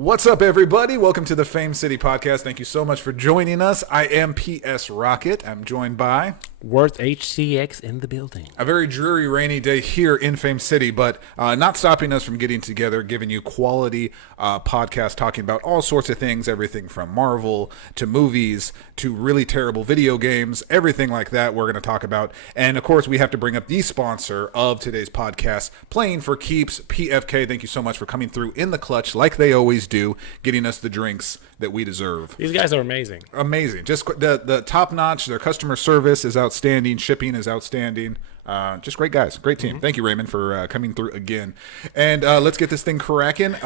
What's up, everybody? Welcome to the Fame City Podcast. Thank you so much for joining us. I am PS Rocket. I'm joined by... Worth HCX in the building. A very dreary, rainy day here in Fame City, but not stopping us from getting together, giving you quality podcasts, talking about all sorts of things, everything from Marvel to movies to really terrible video games, everything like that we're going to talk about. And, of course, we have to bring up the sponsor of today's podcast, Playing for Keeps, PFK. Thank you so much for coming through in the clutch, like they always do, getting us the drinks that we deserve. These guys are amazing. Amazing. Just the top notch. Their customer service is outstanding. Shipping is outstanding. Just great guys. Great team. Thank you, Raymond, for coming through again. And let's get this thing cracking.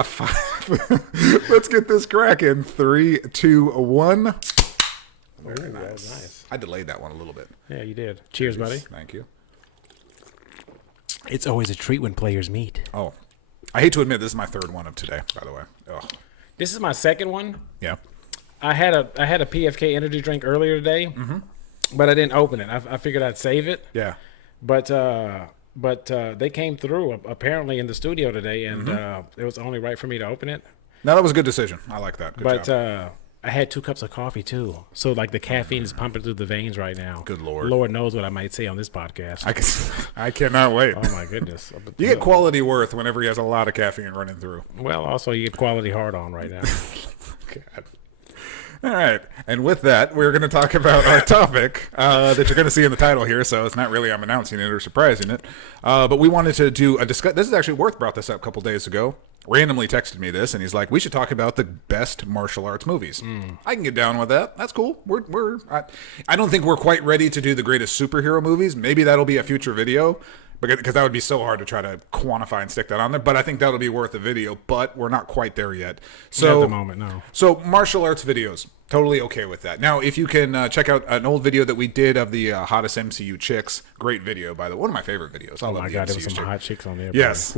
Let's get this cracking. 3, 2, 1. Very nice. I delayed that one a little bit. Yeah, you did. Cheers, buddy. Thank you. It's always a treat when players meet. Oh, I hate to admit this is my third one of today, by the way. Oh. This is my second one. Yeah. I had a PFK energy drink earlier today, but I didn't open it. I figured I'd save it. Yeah. But they came through apparently in the studio today, and it was only right for me to open it. No, that was a good decision. I like that. Good job. I had 2 cups of coffee too, so like the caffeine is pumping through the veins right now. Good Lord. Lord knows what I might say on this podcast. I cannot wait. Oh my goodness. You get quality worth whenever he has a lot of caffeine running through. Well, also you get quality hard on right now. God. All right. And with that, we're going to talk about our topic that you're going to see in the title here. So it's not really I'm announcing it or surprising it. But we wanted to do a discuss. This is actually Worth brought this up a couple days ago. Randomly texted me this, and he's like, we should talk about the best martial arts movies. I can get down with that. That's cool. I don't think we're quite ready to do the greatest superhero movies. Maybe that'll be a future video, because that would be so hard to try to quantify and stick that on there. But I think that'll be worth a video, but we're not quite there yet. So, at the moment, no. So martial arts videos, totally okay with that. Now, if you can check out an old video that we did of the hottest MCU chicks, great video, by the way. One of my favorite videos. I love my the God, MCU there was some hot chicks on there. Yes.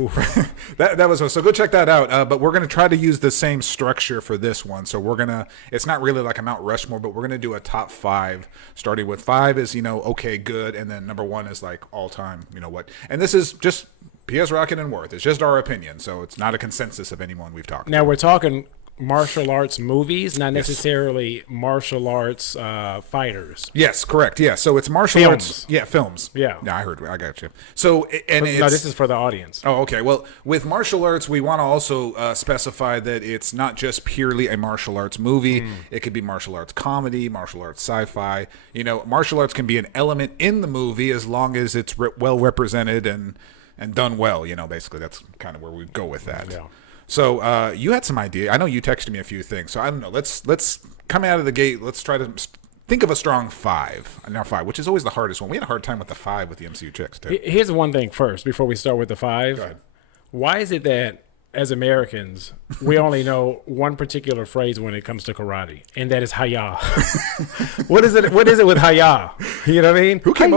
that was, so go check that out. But we're going to try to use the same structure for this one. So we're going to, it's not really like a Mount Rushmore, but we're going to do a top 5, starting with 5 is, okay, good. And then number 1 is like all time, what. And this is just PS Rocket and Worth. It's just our opinion. So it's not a consensus of anyone we've talked Now to. we're talking martial arts movies, not necessarily martial arts fighters. Yes, correct. Yeah, so it's martial arts. Yeah, films. Yeah. I heard. I got you. So, no, this is for the audience. Oh, okay. Well, with martial arts, we want to also specify that it's not just purely a martial arts movie. It could be martial arts comedy, martial arts sci-fi. Martial arts can be an element in the movie as long as it's well represented and done well. Basically, that's kind of where we go with that. Yeah. So you had some idea. I know you texted me a few things. So I don't know. Let's come out of the gate. Let's try to think of a strong 5. Now 5, which is always the hardest one. We had a hard time with the 5 with the MCU chicks too. Here's one thing first before we start with the 5. Go ahead. Why is it that as Americans we only know one particular phrase when it comes to karate, and that is "Hi-ya"? What is it with "Hi-ya"? You know what I mean? Who came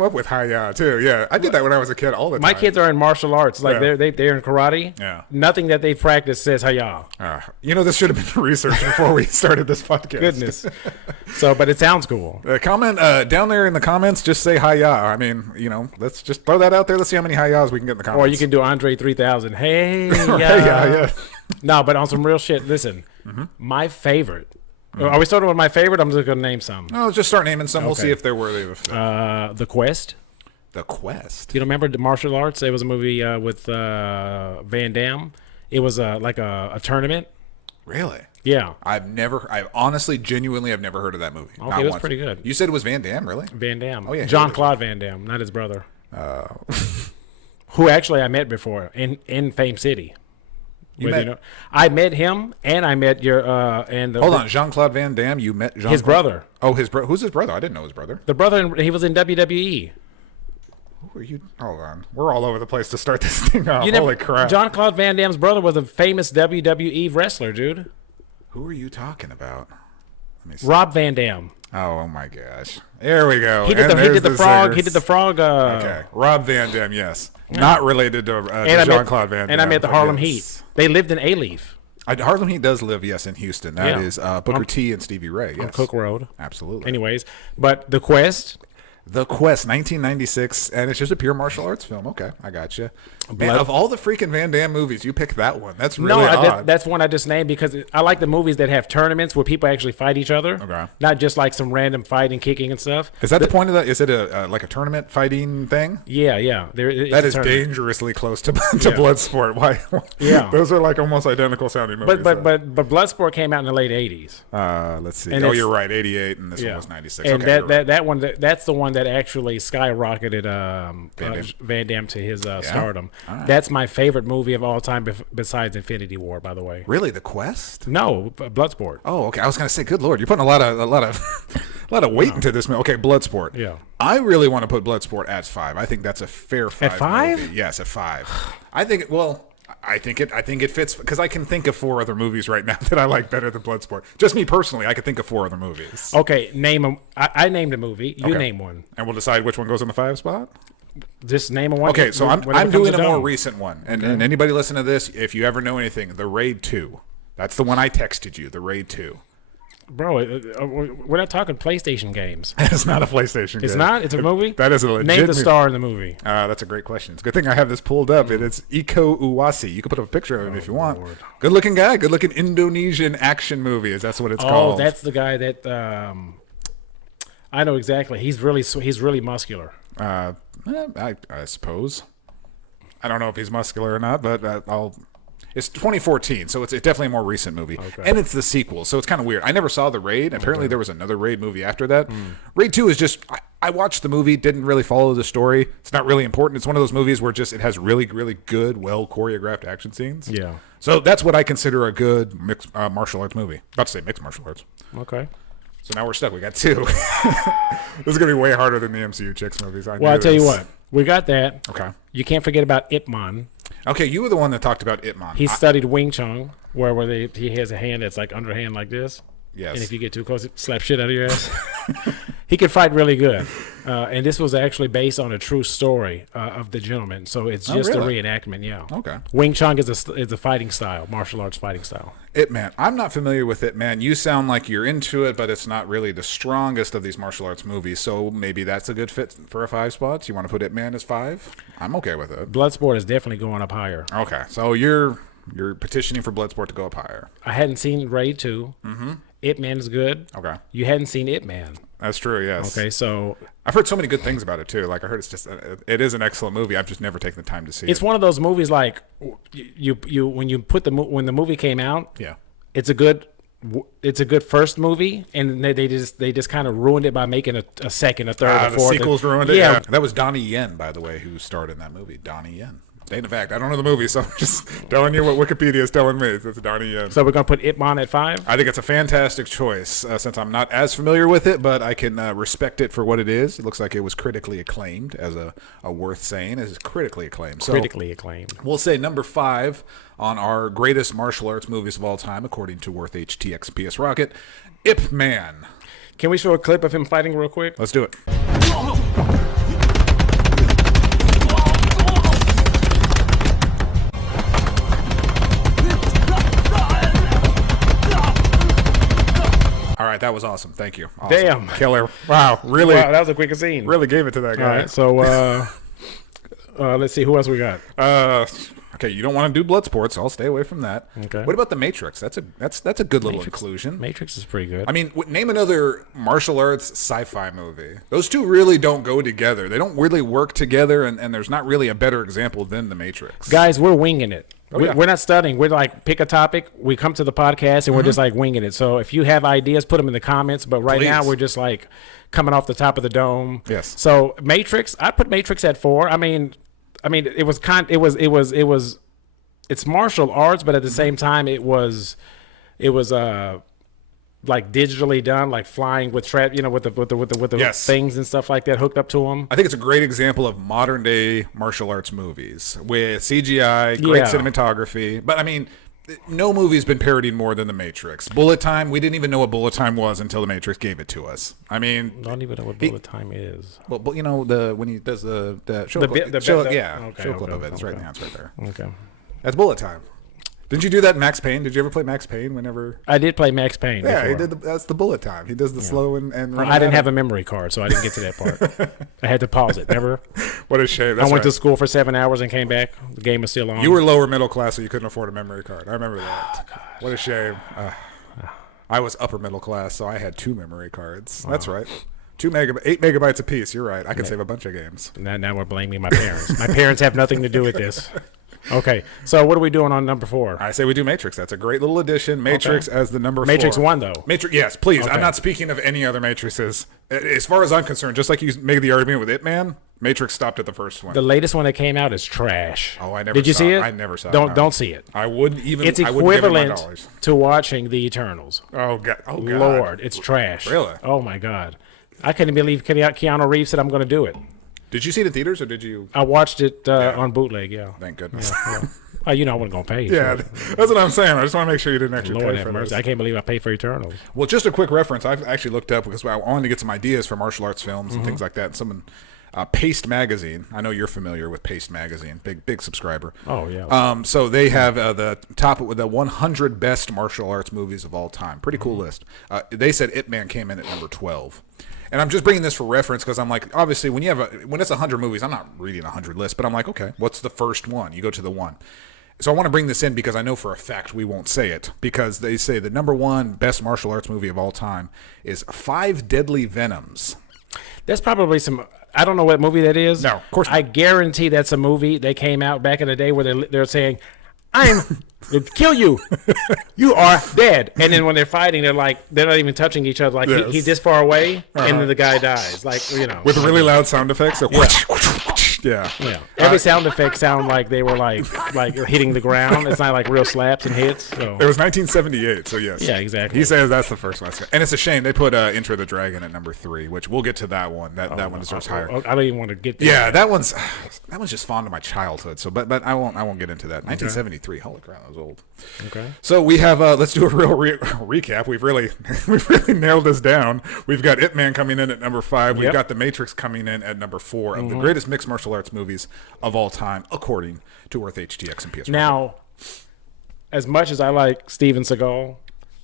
up with "Hi-ya" too? Yeah, I did that when I was a kid all the time. My kids are in martial arts, like they're in karate. Yeah. Nothing that they practice says "Hi-ya." This should have been researched before we started this podcast. Goodness. But it sounds cool. Comment down there in the comments. Just say "Hi-ya." I mean, let's just throw that out there. Let's see how many "Hi-yas" we can get in the comments. Or you can do Andre 3000. Hey, yeah. No, but on some real shit. Listen, my favorite. Are we starting with my favorite? I'm just gonna name some. No, let's just start naming some. Okay. We'll see if they're worthy of it. The Quest. The Quest. You don't remember the martial arts? It was a movie with Van Damme. It was like a tournament. Really? Yeah. I've honestly, genuinely, I've never heard of that movie. Okay, it was pretty good. You said it was Van Damme, really? Van Damme. Oh yeah. Jean-Claude Van Damme, not his brother. Who actually I met before in Fame City. I met him, and I met your hold on, Jean-Claude Van Damme. You met his brother. Oh, his brother. Who's his brother? I didn't know his brother. The brother. He was in WWE. Who are you? Hold on. We're all over the place to start this thing off. Holy crap! Jean-Claude Van Damme's brother was a famous WWE wrestler, dude. Who are you talking about? Let me see. Rob Van Dam. Oh my gosh! There we go. He did the frog. He did the frog. Okay, Rob Van Dam. Yes, not related to Jean-Claude Van Damme. And I met the Harlem Heat. They lived in A-Leaf. Harlem Heat does live, yes, in Houston. That is Booker T and Stevie Ray. Yes. On Cook Road. Absolutely. Anyways, but The Quest. The Quest, 1996, and it's just a pure martial arts film. Okay, I got you. Man, of all the freaking Van Damme movies, you pick that one. That's really odd. That's one I just named because I like the movies that have tournaments where people actually fight each other. Okay. Not just like some random fighting, kicking and stuff. Is that the point of that? Is it like a tournament fighting thing? Yeah. That is dangerously close to Bloodsport. Why? Yeah. Those are like almost identical sounding movies. But Bloodsport came out in the late 80s. Let's see. And you're right. 88, and this one was 96. And okay, that one, that's the one that actually skyrocketed Van Damme to his stardom. Right. That's my favorite movie of all time besides Infinity War, by the way. Really, The Quest? No, Bloodsport. Oh, okay. I was gonna say, good Lord, you're putting a lot of weight into this movie. Okay, Bloodsport. Yeah. I really want to put Bloodsport at 5. I think that's a fair 5. At 5? Movie. Yes, at 5. I think it fits because I can think of 4 other movies right now that I like better than Bloodsport. Just me personally, I could think of 4 other movies. Okay, name them. I named a movie. You name one, and we'll decide which one goes in the 5 spot. Just name a one. Okay, so I'm doing a more recent one, and anybody listening to this, if you ever know anything, The Raid 2. That's the one I texted you. The Raid 2. Bro, we're not talking PlayStation games. It's not a PlayStation game. It's not? It's a movie? That is a legit Name the star in the movie. That's a great question. It's a good thing I have this pulled up. It's Iko Uwais. You can put up a picture of him if you want. Lord. Good-looking guy. Good-looking Indonesian action movie. That's what it's called. Oh, that's the guy that... I know exactly. He's really muscular. I suppose. I don't know if he's muscular or not, but It's 2014, so it's definitely a more recent movie. Okay. And it's the sequel, so it's kind of weird. I never saw The Raid. Apparently, there was another Raid movie after that. Raid 2 is just... I watched the movie, didn't really follow the story. It's not really important. It's one of those movies where it has really, really good, well-choreographed action scenes. Yeah. So that's what I consider a good mixed martial arts movie. About to say mixed martial arts. Okay. So now we're stuck. We got 2. This is going to be way harder than the MCU Chicks movies. I'll tell you what. We got that. Okay. You can't forget about Ip Man. Okay, you were the one that talked about Ip Man. He studied Wing Chun, where he has a hand that's like underhand like this. Yes. And if you get too close, it slaps shit out of your ass. He could fight really good. And this was actually based on a true story of the gentleman. So it's just a reenactment, yeah. Okay. Wing Chun is a fighting style, martial arts fighting style. Ip Man. I'm not familiar with Ip Man. You sound like you're into it, but it's not really the strongest of these martial arts movies. So maybe that's a good fit for a 5 spot. You want to put Ip Man as 5? I'm okay with it. Bloodsport is definitely going up higher. Okay. So you're petitioning for Bloodsport to go up higher. I hadn't seen Raid 2. Mm-hmm. Ip Man is good. Okay. You hadn't seen Ip Man. That's true, yes. Okay, so... I've heard so many good things about it, too. Like, I heard it is an excellent movie. I've just never taken the time to see it. It's one of those movies, like, when the movie came out, yeah, it's a good first movie, and they just kind of ruined it by making a second, a third, a fourth. The sequels ruined it? Yeah. That was Donnie Yen, by the way, who starred in that movie. Donnie Yen. In fact, I don't know the movie, so I'm just telling you what Wikipedia is telling me. It's Donnie Yen. So we're going to put Ip Man at 5? I think it's a fantastic choice, since I'm not as familiar with it, but I can respect it for what it is. It looks like it was critically acclaimed, as a worth saying. It is critically acclaimed. Critically acclaimed. We'll say number 5 on our greatest martial arts movies of all time, according to Worth HTX PS Rocket, Ip Man. Can we show a clip of him fighting real quick? Let's do it. All right, that was awesome. Thank you. Awesome. Damn. Killer. Wow, really. Wow, that was a quick scene. Really gave it to that guy. All right, so let's see. Who else we got? Okay, you don't want to do Bloodsport, so I'll stay away from that. Okay. What about The Matrix? That's a good little inclusion. Matrix is pretty good. I mean, name another martial arts sci-fi movie. Those two really don't go together. They don't really work together, and there's not really a better example than The Matrix. Guys, we're winging it. Yeah. We're not studying. We're like, pick a topic. We come to the podcast, and we're just like winging it. So if you have ideas, put them in the comments. But right now, we're just like coming off the top of the dome. Yes. So Matrix, I put Matrix at 4. I mean, it's martial arts, but at the same time, it was like digitally done, like flying with with the things and stuff like that hooked up to them. I think it's a great example of modern day martial arts movies with CGI, great cinematography. But I mean, no movie's been parodied more than The Matrix. Bullet time, we didn't even know what bullet time was until The Matrix gave it to us. I mean, I don't even know what bullet time is. Well, you know, when he does the show clip of it. It's right now. It's right there. Okay. That's bullet time. Did you do that in Max Payne? Did you ever play Max Payne whenever? I did play Max Payne. Yeah, before. he did. That's the bullet time. He does the slow and I didn't have a memory card, so I didn't get to that part. I had to pause it. Remember? What a shame. I went to school for 7 hours and came back. The game was still on. You were lower middle class, so you couldn't afford a memory card. I remember that. Oh, what a shame. I was upper middle class, so I had 2 memory cards. That's right. 8 megabytes apiece. You're right. I could save a bunch of games. Now we're blaming my parents. My parents have nothing to do with this. Okay, so what are we doing on number 4? I say we do Matrix. That's a great little addition. Matrix as the number 4. Matrix 1, though. Matrix, yes, please. Okay. I'm not speaking of any other Matrices. As far as I'm concerned, just like you made the argument with It Man, Matrix stopped at the first one. The latest one that came out is trash. Oh, I never. Did you see it? I never saw it. Don't see it. I wouldn't even. It's I wouldn't give it my equivalent dollars. to watching The Eternals. Oh God! Oh God! Lord, it's trash. Really? Oh my God! I couldn't believe Keanu Reeves said I'm going to do it. Did you see it in theaters or did you? I watched it on bootleg. Yeah. Thank goodness. Yeah. Oh, I wasn't going to pay. Yeah, that's what I'm saying. I just want to make sure you didn't actually Lord pay have for mercy. this. I can't believe I paid for Eternals. Well, just a quick reference. I've actually looked up because I wanted to get some ideas for martial arts films and things like that. And someone, Paste Magazine. I know you're familiar with Paste Magazine. Big subscriber. Oh yeah. So they have the top with the 100 best martial arts movies of all time. Pretty cool list. They said Ip Man came in at number 12. And I'm just bringing this for reference because I'm like, obviously, when it's 100 movies, I'm not reading 100 lists, but I'm like, okay, what's the first one? You go to the one. So I want to bring this in because I know for a fact we won't say it because they say the number 1 best martial arts movie of all time is 5 Deadly Venoms. That's probably some. I don't know what movie that is. No, of course not. I guarantee that's a movie that came out back in the day where they're saying, "I'm kill you, you are dead," and then when they're fighting, they're not even touching each other. Like Yes. he's this far away, and then the guy dies. Like With really loud sound effects. So yeah. Every sound effect sound like they were like hitting the ground. It's not like real slaps and hits. So. It was 1978, so yes. Yeah, exactly. He says that's the first one. And it's a shame they put Enter the Dragon at number 3, which we'll get to that one. That one deserves higher. I don't even want to get there. Yeah, that one's just fond of my childhood. So, but I won't get into that. 1973. Holy crap, that was old. Okay. So we have let's do a real recap. We've really nailed this down. We've got Ip Man coming in at number 5. We've got The Matrix coming in at number 4 of the greatest mixed martial arts movies of all time, according to Earth HTX and PS. Now, as much as I like Steven Seagal,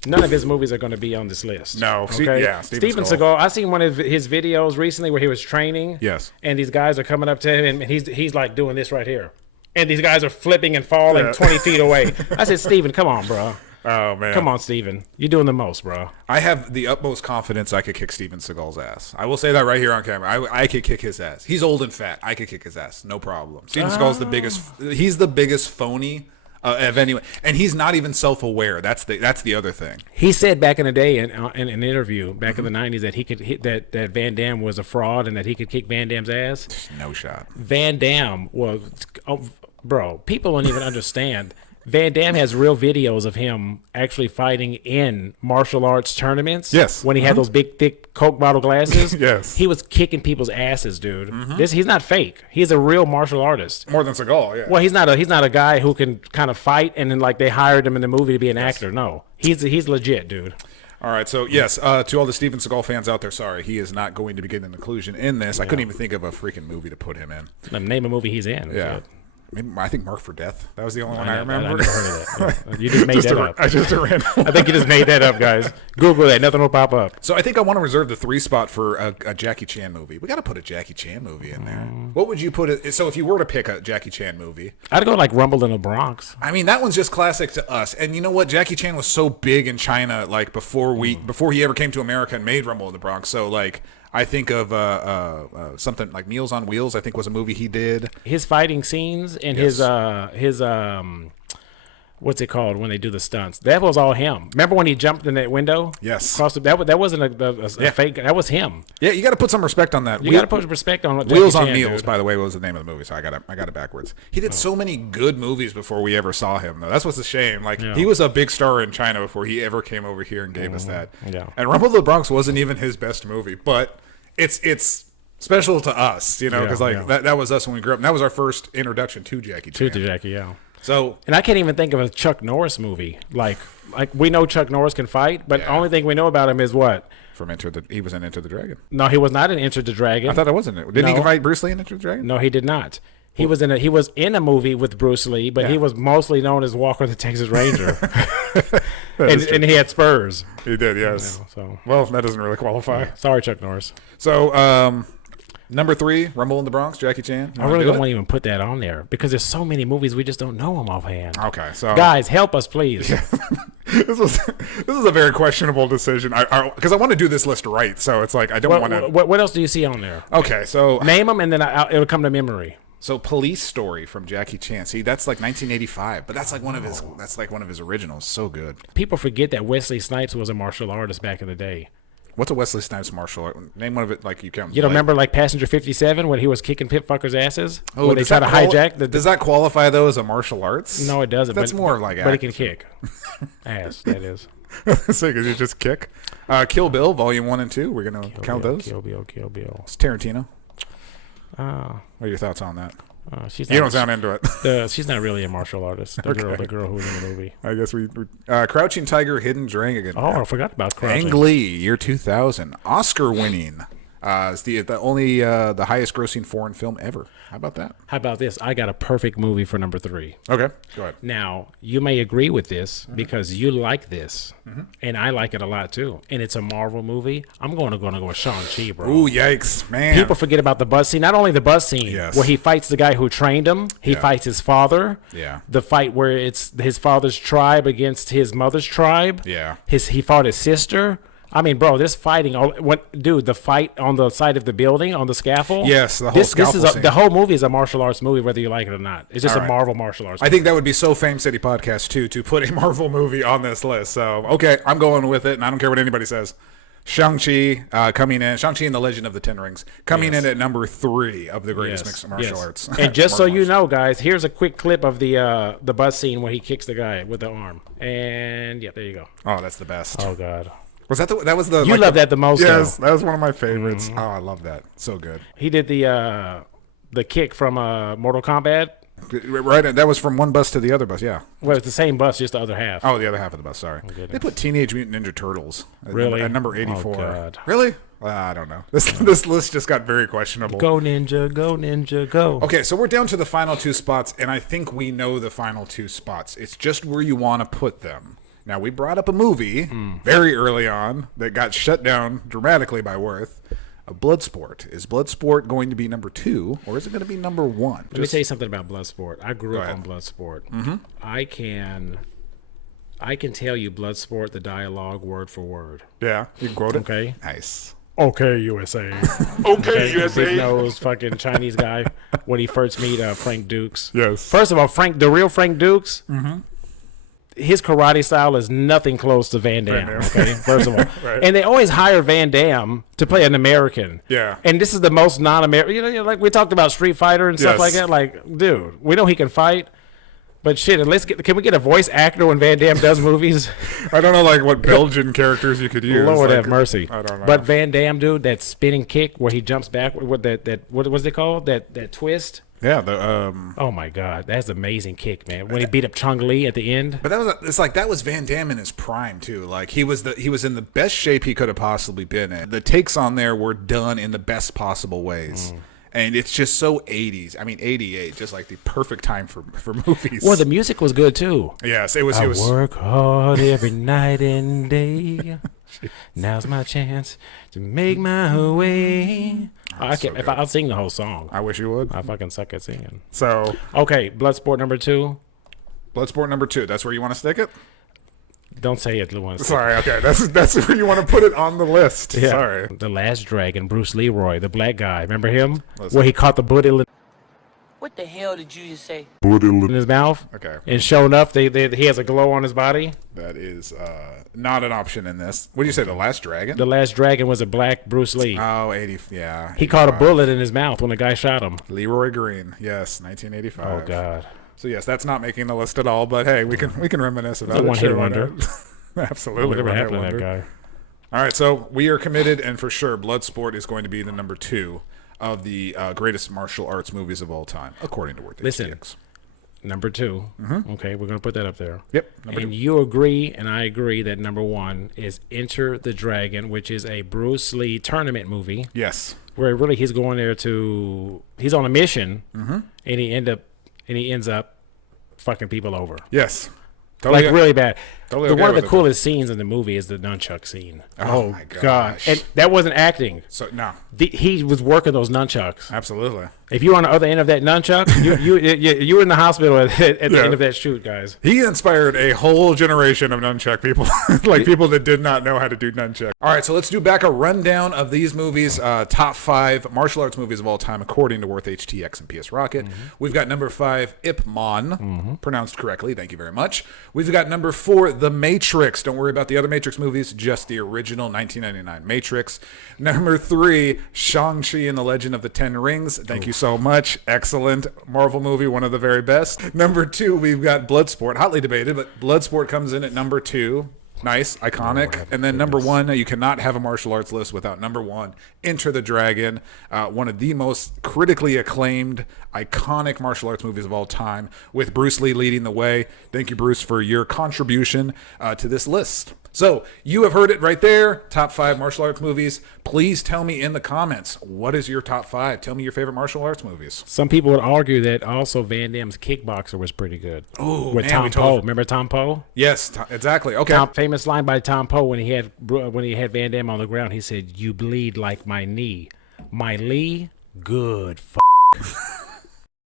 none of his movies are going to be on this list. No, okay? Steven Seagal. I seen one of his videos recently where he was training. Yes. And these guys are coming up to him, and he's like doing this right here, and these guys are flipping and falling 20 feet away. I said, Steven, come on, bro. Oh man, come on, Steven. You're doing the most, bro. I have the utmost confidence I could kick Steven Seagal's ass. I will say that right here on camera. I could kick his ass. He's old and fat. I could kick his ass, no problem. Steven Seagal's the biggest. He's the biggest phony of anyone, and he's not even self-aware. That's the other thing. He said back in the day in an interview back in the 90s that he could hit that Van Damme was a fraud and that he could kick Van Damme's ass. No shot. Van Damme was, bro. People don't even understand. Van Damme has real videos of him actually fighting in martial arts tournaments. Yes. When he had those big, thick Coke bottle glasses. Yes. He was kicking people's asses, dude. He's not fake. He's a real martial artist. More than Seagal, yeah. Well, he's not a guy who can kind of fight and then like they hired him in the movie to be an actor. No. He's legit, dude. All right, so yes, to all the Steven Seagal fans out there, sorry, he is not going to be getting an inclusion in this. I couldn't even think of a freaking movie to put him in. Name a movie he's in. Yeah. I think Mark for Death. That was the only one I remember. I never heard of that. You just made that up. I think you just made that up, guys. Google that. Nothing will pop up. So I think I want to reserve the 3 spot for a Jackie Chan movie. We got to put a Jackie Chan movie in there. What would you put it? So if you were to pick a Jackie Chan movie, I'd go like Rumble in the Bronx. I mean, that one's just classic to us. And you know what? Jackie Chan was so big in China, like before he ever came to America and made Rumble in the Bronx. So like, I think of something like Meals on Wheels, I think was a movie he did. His fighting scenes and his what's it called when they do the stunts? That was all him. Remember when he jumped in that window? Yes. That wasn't a fake. That was him. Yeah, you got to put some respect on that. You got to put respect on what Wheels on Jackie Chan, Meals, dude. by the way, was the name of the movie, so I got it backwards. He did so many good movies before we ever saw him, though. That's what's a shame. Like, he was a big star in China before he ever came over here and gave us that. Yeah. And Rumble in the Bronx wasn't even his best movie, but it's special to us, you know, because that was us when we grew up. And that was our first introduction to Jackie Chan. To Jackie, yeah. So, and I can't even think of a Chuck Norris movie. Like we know Chuck Norris can fight, but the only thing we know about him is what? He was in Enter the Dragon. No, he was not in Enter the Dragon. I thought it wasn't. Didn't he fight Bruce Lee in Enter the Dragon? No, he did not. He was in a movie with Bruce Lee, but he was mostly known as Walker the Texas Ranger. and he had spurs. He did, yes. So well, that doesn't really qualify. Sorry, Chuck Norris. So number 3, Rumble in the Bronx, Jackie Chan. I really don't want to even put that on there because there's so many movies we just don't know them offhand. Okay, so guys, help us, please. this is a very questionable decision. Because I want to do this list right, so it's like I don't want to. What else do you see on there? Okay, so name them, and then it'll come to memory. So Police Story from Jackie Chan. See, that's like 1985, but that's like one of his originals. So good. People forget that Wesley Snipes was a martial artist back in the day. What's a Wesley Snipes martial art? Name one of it like you count. You don't remember like Passenger 57 when he was kicking pit fuckers' asses? Oh, when they try to hijack does that qualify though as a martial arts? No, it doesn't. That's more like but it can kick. Ass, that is. So because you just kick. Kill Bill, Volume 1 and 2. We're gonna count those. Kill Bill. It's Tarantino. What are your thoughts on that? You don't sound into it. She's not really a martial artist. The girl who was in the movie. I guess we Crouching Tiger, Hidden Dragon. Oh, I forgot about Crouching. Ang Lee, year 2000, Oscar winning. It's the highest grossing foreign film ever. How about that? How about this? I got a perfect movie for number 3. Okay, go ahead. Now, you may agree with this because you like this, and I like it a lot too. And it's a Marvel movie. I'm going to go with Shang-Chi, bro. Ooh, yikes, man. People forget about the bus scene. Not only the bus scene where he fights the guy who trained him, he fights his father. Yeah. The fight where it's his father's tribe against his mother's tribe. Yeah. He fought his sister. I mean, bro, this fighting, the fight on the side of the building, on the scaffold. Yes, the whole scaffold scene. The whole movie is a martial arts movie, whether you like it or not. It's just a Marvel martial arts movie. I think that would be so Fame City Podcast, too, to put a Marvel movie on this list. So, okay, I'm going with it, and I don't care what anybody says. Shang-Chi coming in. Shang-Chi and the Legend of the Ten Rings coming in at number 3 of the greatest mixed martial arts. And just so you know, guys, here's a quick clip of the bus scene where he kicks the guy with the arm. And, there you go. Oh, that's the best. Oh, God. Was that that was the... You love that the most, Yes, that was one of my favorites. Oh, I love that. So good. He did the kick from Mortal Kombat. Right, that was from one bus to the other bus, yeah. Well, it's the same bus, just the other half. Oh, the other half of the bus, sorry. They put Teenage Mutant Ninja Turtles at number 84. Oh, God. Really? I don't know. This list just got very questionable. Go Ninja, go. Okay, so we're down to the final 2 spots, and I think we know the final 2 spots. It's just where you want to put them. Now, we brought up a movie very early on that got shut down dramatically by Worth. Bloodsport. Is Bloodsport going to be number 2, or is it going to be number 1? Let me tell you something about Bloodsport. I grew up on Bloodsport. Mm-hmm. I can tell you Bloodsport, the dialogue, word for word. Yeah, you can quote it. Okay. Nice. Okay, USA. Okay, USA. Big nose, fucking Chinese guy. When he first meet Frank Dukes. Yes. First of all, the real Frank Dukes. Mm-hmm. His karate style is nothing close to Van Damme. Okay, first of all, and they always hire Van Damme to play an American. Yeah, and this is the most non-American. You know, like we talked about Street Fighter and stuff like that. Like, dude, we know he can fight, but shit, can we get a voice actor when Van Damme does movies? I don't know, like what Belgian characters you could use. Lord like, have mercy. I don't know. But Van Damme, dude, that spinning kick where he jumps back, what was it called? That twist. Yeah, oh my God, that's an amazing kick, man! When he beat up Chung Lee at the end. But that was Van Damme in his prime too. Like he was in the best shape he could have possibly been in. The takes on there were done in the best possible ways. And it's just so 80s. I mean, 88, just like the perfect time for movies. Well, the music was good too. Yes, it was. I work hard every night and day. Now's my chance to make my way. I'll sing the whole song. I wish you would. I fucking suck at singing. So okay, Bloodsport number 2. Bloodsport number 2. That's where you want to stick it. Don't say it. Sorry. Okay, that's where you want to put it on the list. Yeah. Sorry. The Last Dragon, Bruce Leroy, the black guy. Remember him? Where he caught the bullet. What the hell did you just say? In his mouth. Okay. And sure enough, he has a glow on his body. That is not an option in this. What did you say? The Last Dragon? The Last Dragon was a black Bruce Lee. Oh, 80. Yeah. He caught a bullet in his mouth when the guy shot him. Leroy Green. Yes, 1985. Oh God. So yes, that's not making the list at all. But hey, we can reminisce about it. One hit wonder. Absolutely. Whatever happened to that guy? All right, so we are committed, and for sure, Bloodsport is going to be the number 2 of the greatest martial arts movies of all time, according to Worth. Listen, number 2. Okay, we're gonna put that up there. Yep. And you agree, and I agree that number 1 is Enter the Dragon, which is a Bruce Lee tournament movie. Yes. Where really he's going there he's on a mission, and he ends up fucking people over. Yes. Totally, like really bad. Totally one of the coolest scenes in the movie is the nunchuck scene. Oh my god! And that wasn't acting. So no, he was working those nunchucks. Absolutely. If you were on the other end of that nunchuck, you were in the hospital at the end of that shoot, guys. He inspired a whole generation of nunchuck people, like people that did not know how to do nunchuck. All right, so let's do back a rundown of these movies, top 5 martial arts movies of all time, according to Worth HTX and PS Rocket. We've got number 5, Ip Man, pronounced correctly. Thank you very much. We've got number 4, The Matrix. Don't worry about the other Matrix movies, just the original 1999 Matrix. Number 3, Shang-Chi and the Legend of the Ten Rings. Thank you so much. Excellent Marvel movie, one of the very best. Number 2, we've got Bloodsport. Hotly debated, but Bloodsport comes in at number 2. Nice, iconic. And then number 1, you cannot have a martial arts list without number 1, Enter the Dragon, one of the most critically acclaimed, iconic martial arts movies of all time, with Bruce Lee leading the way. Thank you, Bruce, for your contribution to this list. So you have heard it right there. Top 5 martial arts movies. Please tell me in the comments, what is your top 5? Tell me your favorite martial arts movies. Some people would argue that also Van Damme's Kickboxer was pretty good. Oh, with Tom Poe. Remember Tom Poe? Yes, exactly. Okay. Famous line by Tom Poe when he had Van Damme on the ground. He said, "You bleed like my knee. My Lee, good